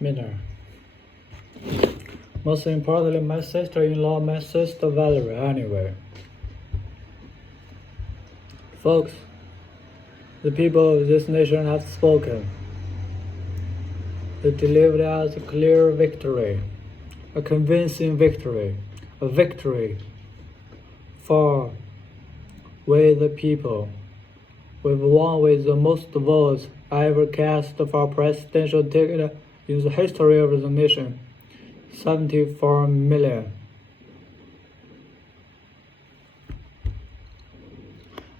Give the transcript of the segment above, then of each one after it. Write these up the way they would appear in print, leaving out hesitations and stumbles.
manner. Most importantly, my sister-in-law, my sister Valerie, anyway. Folks, the people of this nation have spoken. They delivered us a clear victory, a convincing victory, a victory for we the people. We've won with the most votes ever cast for presidential ticket in the history of the nation, 74 million.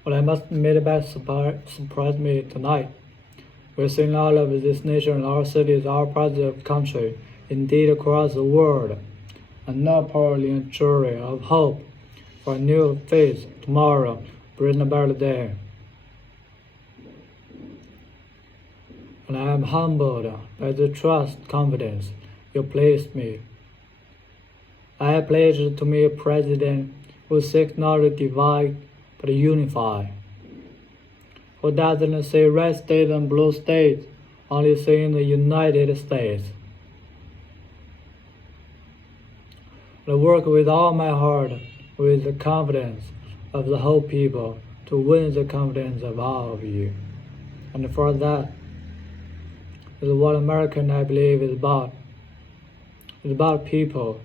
What I must admit that surprised me tonight. We're seeing all over this nation, our cities, our parts of country, indeed across the world, an Napoleon jury of hope for a new face tomorrow, bring a better day. And I am humbled by the trust, confidence you placed me. I pledge to me a president who seeks not to divide but to unify, who doesn't say red state and blue state, only saying the United States. I work with all my heart, with the confidence of the whole people, to win the confidence of all of you. And for that is what American, I believe, is about. It's about people.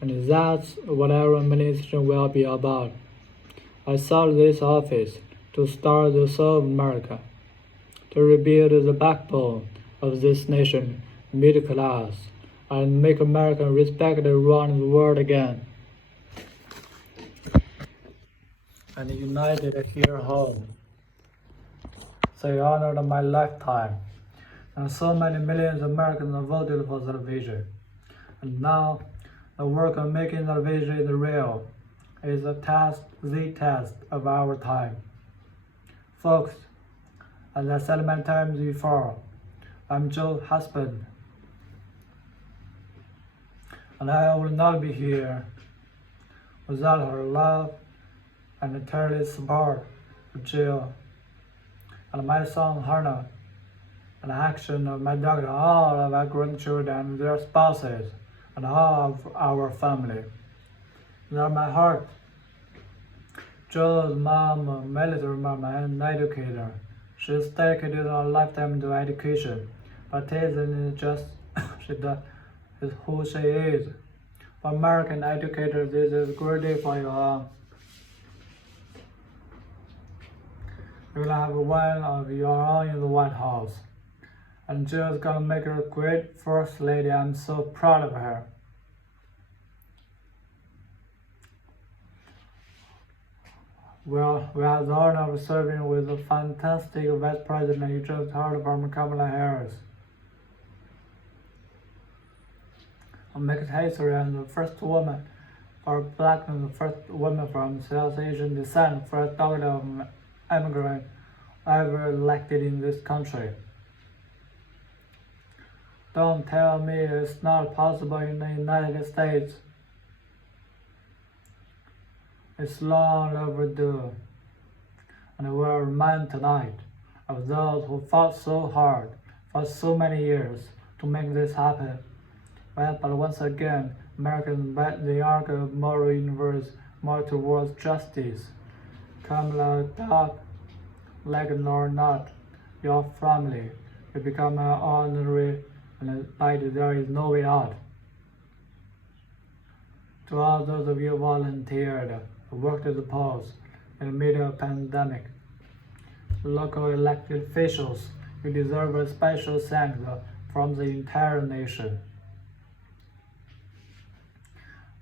And that's what our administration will be about. I sought this office to start to serve America, to rebuild the backbone of this nation, middle class, and make America respected around the world again, and united here home. They honored my lifetime, and so many millions of Americans voted for that vision. And now, the work of making that vision real is the test of our time. Folks, as I said many times before, I'm Joe's husband, and I will not be here without her love and eternal support of Jill, and my son Hannah, and the action of my daughter, all of our grandchildren and their spouses, and all of our family. They're my heart. Joe's mom, a military mom and educator. She's dedicated her lifetime to education, but it isn't just is who she is. For American educators, this is a great day for you all. You're gonna have one of your own in the White House, and Jill's gonna make her a great first lady. I'm so proud of her. Well, we have the honor of serving with the fantastic Vice President you just heard from, Kamala Harris. I'll make history and the first woman or black and the first woman from South Asian descent, first daughter of immigrant ever elected in this country. Don't tell me it's not possible in the United States. It's long overdue, and we'll remind tonight of those who fought so hard for so many years to make this happen. Well, but once again, Americans bet the arc of moral universe more towards justice. Kamala, dog, like it or not, your family will become an honorary, and by there is no way out. To all those of you volunteered, who worked at the polls in the middle of the pandemic, local elected officials, you deserve a special thanks from the entire nation.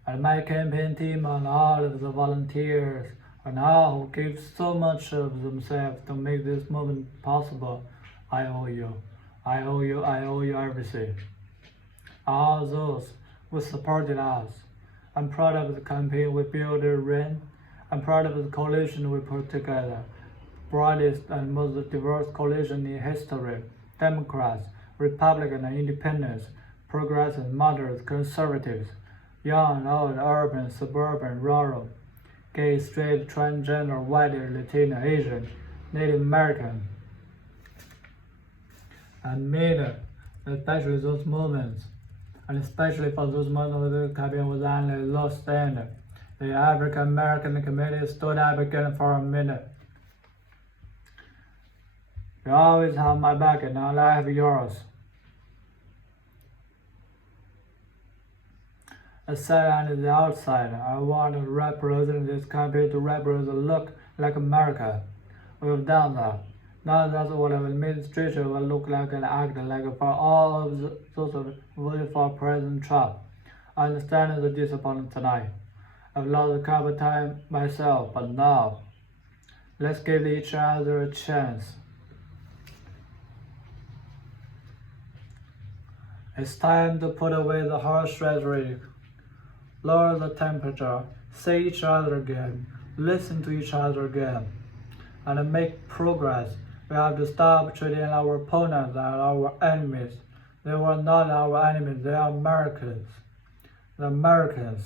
And my campaign team and all of the volunteers and all who gave so much of themselves to make this moment possible, I owe you. I owe you everything. All those who supported us. I'm proud of the campaign we built in. I'm proud of the coalition we put together. Broadest and most diverse coalition in history. Democrats, Republicans and Independents, Progressives, Moderates, Conservatives, young and old, urban, suburban, rural, gay, straight, transgender, white, Latino, Asian, Native American, and made especially those moments, and especially for those moments when the cabin was only lost end. The African American community stood up again for a minute. You always have my back and I'll have yours. I sat on the outside. I want to represent this country to represent look like America. We've done that. Now that's what an administration will look like and act like for all of those voted for President Trump. I understand the disappointment tonight. I've lost a couple of times myself, but now, let's give each other a chance. It's time to put away the harsh rhetoric, lower the temperature, see each other again, listen to each other again, and make progress. We have to stop treating our opponents as our enemies. They were not our enemies, they are Americans. The Americans.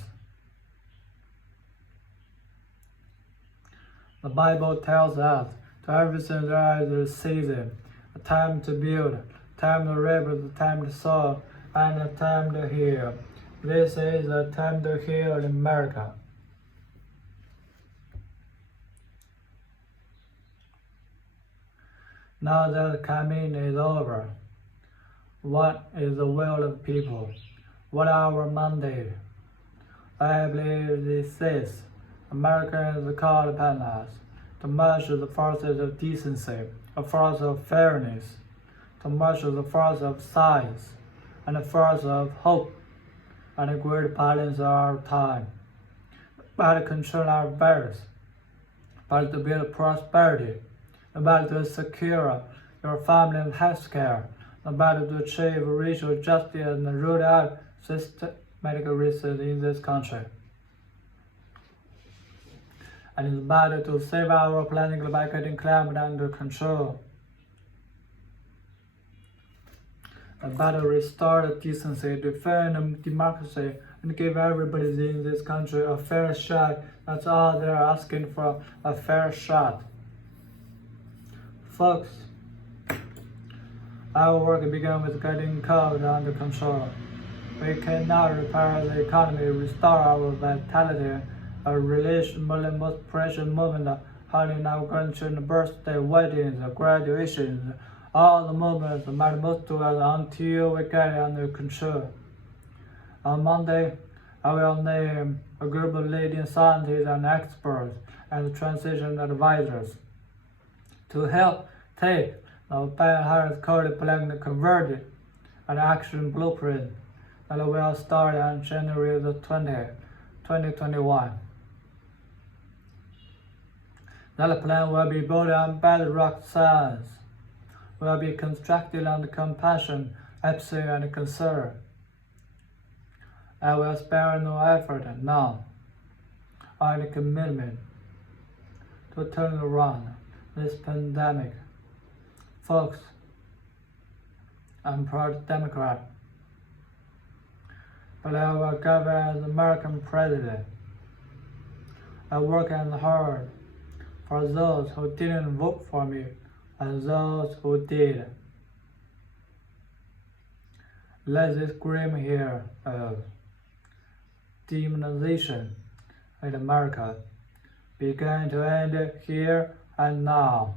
The Bible tells us, to everything there is a season, a time to build, a time to reap, a time to sow, and a time to heal. This is a time to heal in America. Now that the campaign is over, what is the will of the people? What our mandate? I believe this is. Americans call upon us to marshal the forces of decency, a force of fairness, to marshal the force of science, and the force of hope, and a great balance of our time, but to control our virus, but to build prosperity, about to secure your family health care, about to achieve racial justice and root out systematic racism in this country. And it's about to save our planet by getting climate under control. About to restore the decency, defend democracy, and give everybody in this country a fair shot. That's all they're asking for, a fair shot. Folks, our work began with getting COVID under control. We cannot repair the economy, restore our vitality, a relation, most precious moment, holding our grandchildren's birthday, weddings, graduations, all the moments that matter most to us until we get it under control. On Monday, I will name a group of leading scientists and experts and transition advisors to help take the Biden-Harris Code plan converted an action blueprint that will start on January the 20th, 2021. That plan will be built on bedrock science, will be constructed on compassion, empathy, and concern. I will spare no effort now on commitment to turn around this pandemic. Folks, I'm proud Democrat, but I will govern as American president. I work hard for those who didn't vote for me and those who did. Let this grim here of demonization in America begin to end here and now.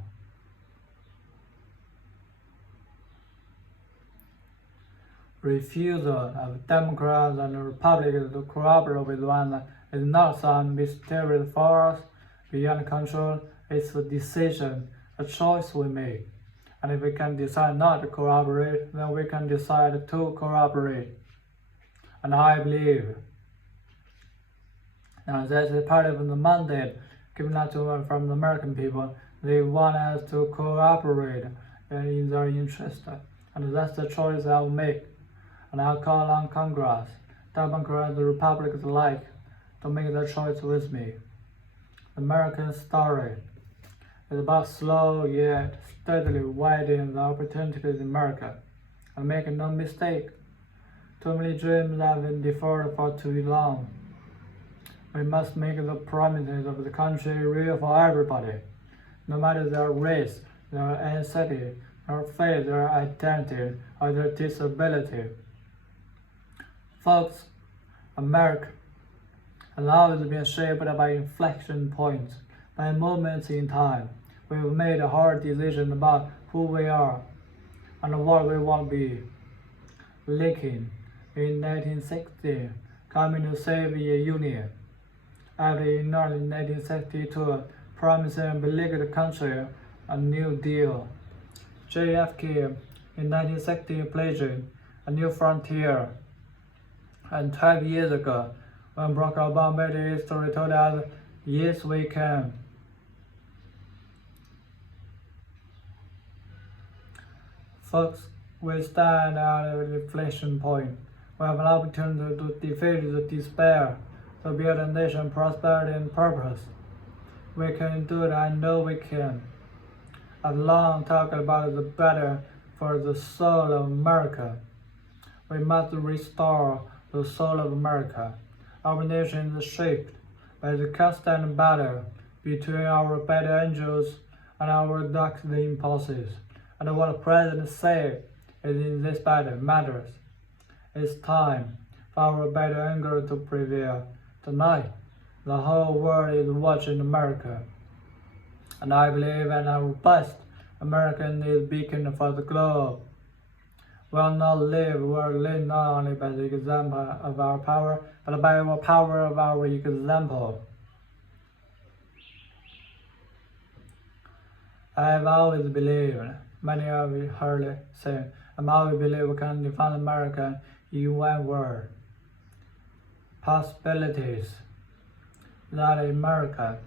Refusal of Democrats and Republicans to cooperate with one another is not some mysterious force beyond control. It's a decision, a choice we make. And if we can decide not to cooperate, then we can decide to cooperate. And I believe now that's a part of the mandate given out to us from the American people. They want us to cooperate in their interest. And that's the choice I'll make. And I'll call on Congress, Democrats and Republicans alike, to make their choice with me. The American story is about slow yet steadily widening the opportunities in America. And make no mistake, too many dreams have been deferred for too long. We must make the promises of the country real for everybody, no matter their race, their ethnicity, nor faith, their identity, or their disability. Folks, America has always been shaped by inflection points, by moments in time. We've made a hard decision about who we are and what we want to be. Lincoln, in 1960, coming to save the Union. After in 1962, promising to lead the country a New Deal. JFK, in 1960, pledged a new frontier. And 12 years ago, when Barack Obama made history, told us, yes, we can. Folks, we stand at an inflection point. We have an opportunity to defeat the despair, to build a nation, prosperity, and purpose. We can do it. I know we can. I've long talked about the better for the soul of America. We must restore the soul of America. Our nation is shaped by the constant battle between our bad angels and our dark impulses. And what the President said is in this battle matters. It's time for our bad anger to prevail. Tonight, the whole world is watching America. And I believe in our best American is beacon for the globe. We will not live not only by the example of our power, but by the power of our example. I have always believed, many of you heard it say, I always believe we can define America in one word. Possibilities. That in America,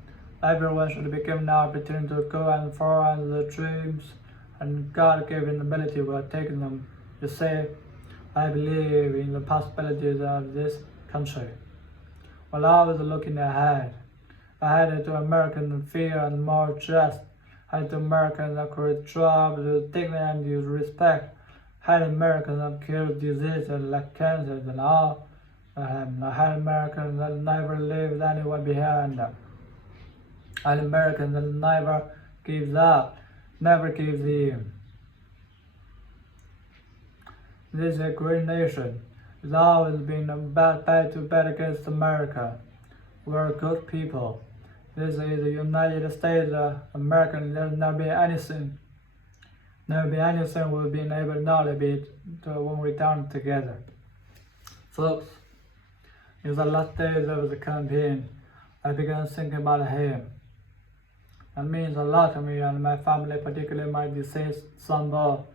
everyone should be given the opportunity to go and follow the dreams and God-given ability will take them. You say, I believe in the possibilities of this country. While I was looking ahead to American fair and more just, had Americans that create jobs with dignity and respect, had Americans that cure diseases like cancer and all, had Americans that never leave anyone behind, and Americans that never gives up, never gives in. This is a great nation. It's always been a bad to bet against America. We're good people. This is the United States of America. There'll never be anything. Never be anything we've been able to not be when we're done together. Folks, in the last days of the campaign, I began thinking about him. That means a lot to me and my family, particularly my deceased son Bob.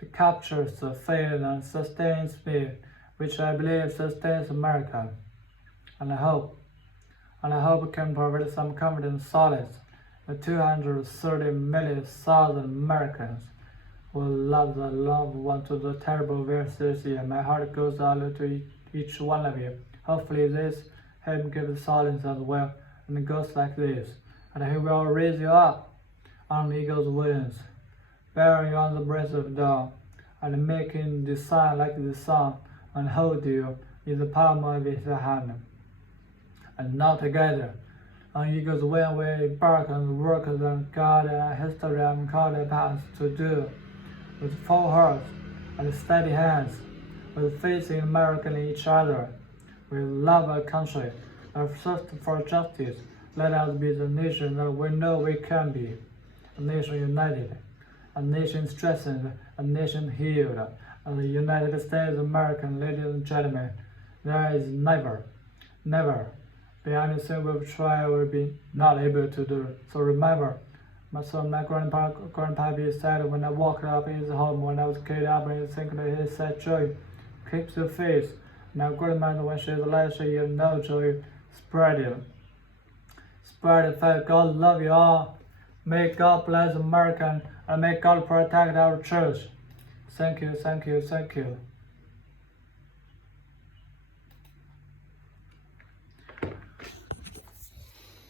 It captures the faith and sustains me, which I believe sustains America. And I hope it can provide some comfort and solace to 230 million thousand Americans who lost their loved one to the terrible virus this year. My heart goes out to each one of you. Hopefully this help give solace as well, and it goes like this. And He will raise you up on eagle's wings, bear you on the breast of dawn, and making the sun like the sun, and hold you in the palm of His hand. And now together, on eagle's wing we embark on the work that God and history and called us to do, with full hearts and steady hands, with faith in America and each other. We love our country and thirst for justice. Let us be the nation that we know we can be, a nation united, a nation strengthened, a nation healed, and the United States of America, ladies and gentlemen, there is never be anything we've tried or be not able to do. So remember, my grandpa said when I walked up in his home when I was a kid up and he said, Joy, keep the faith. Now grandmother when she's alive, she no joy, spread it. Spread the faith. God love you all. May God bless America and may God protect our church. Thank you.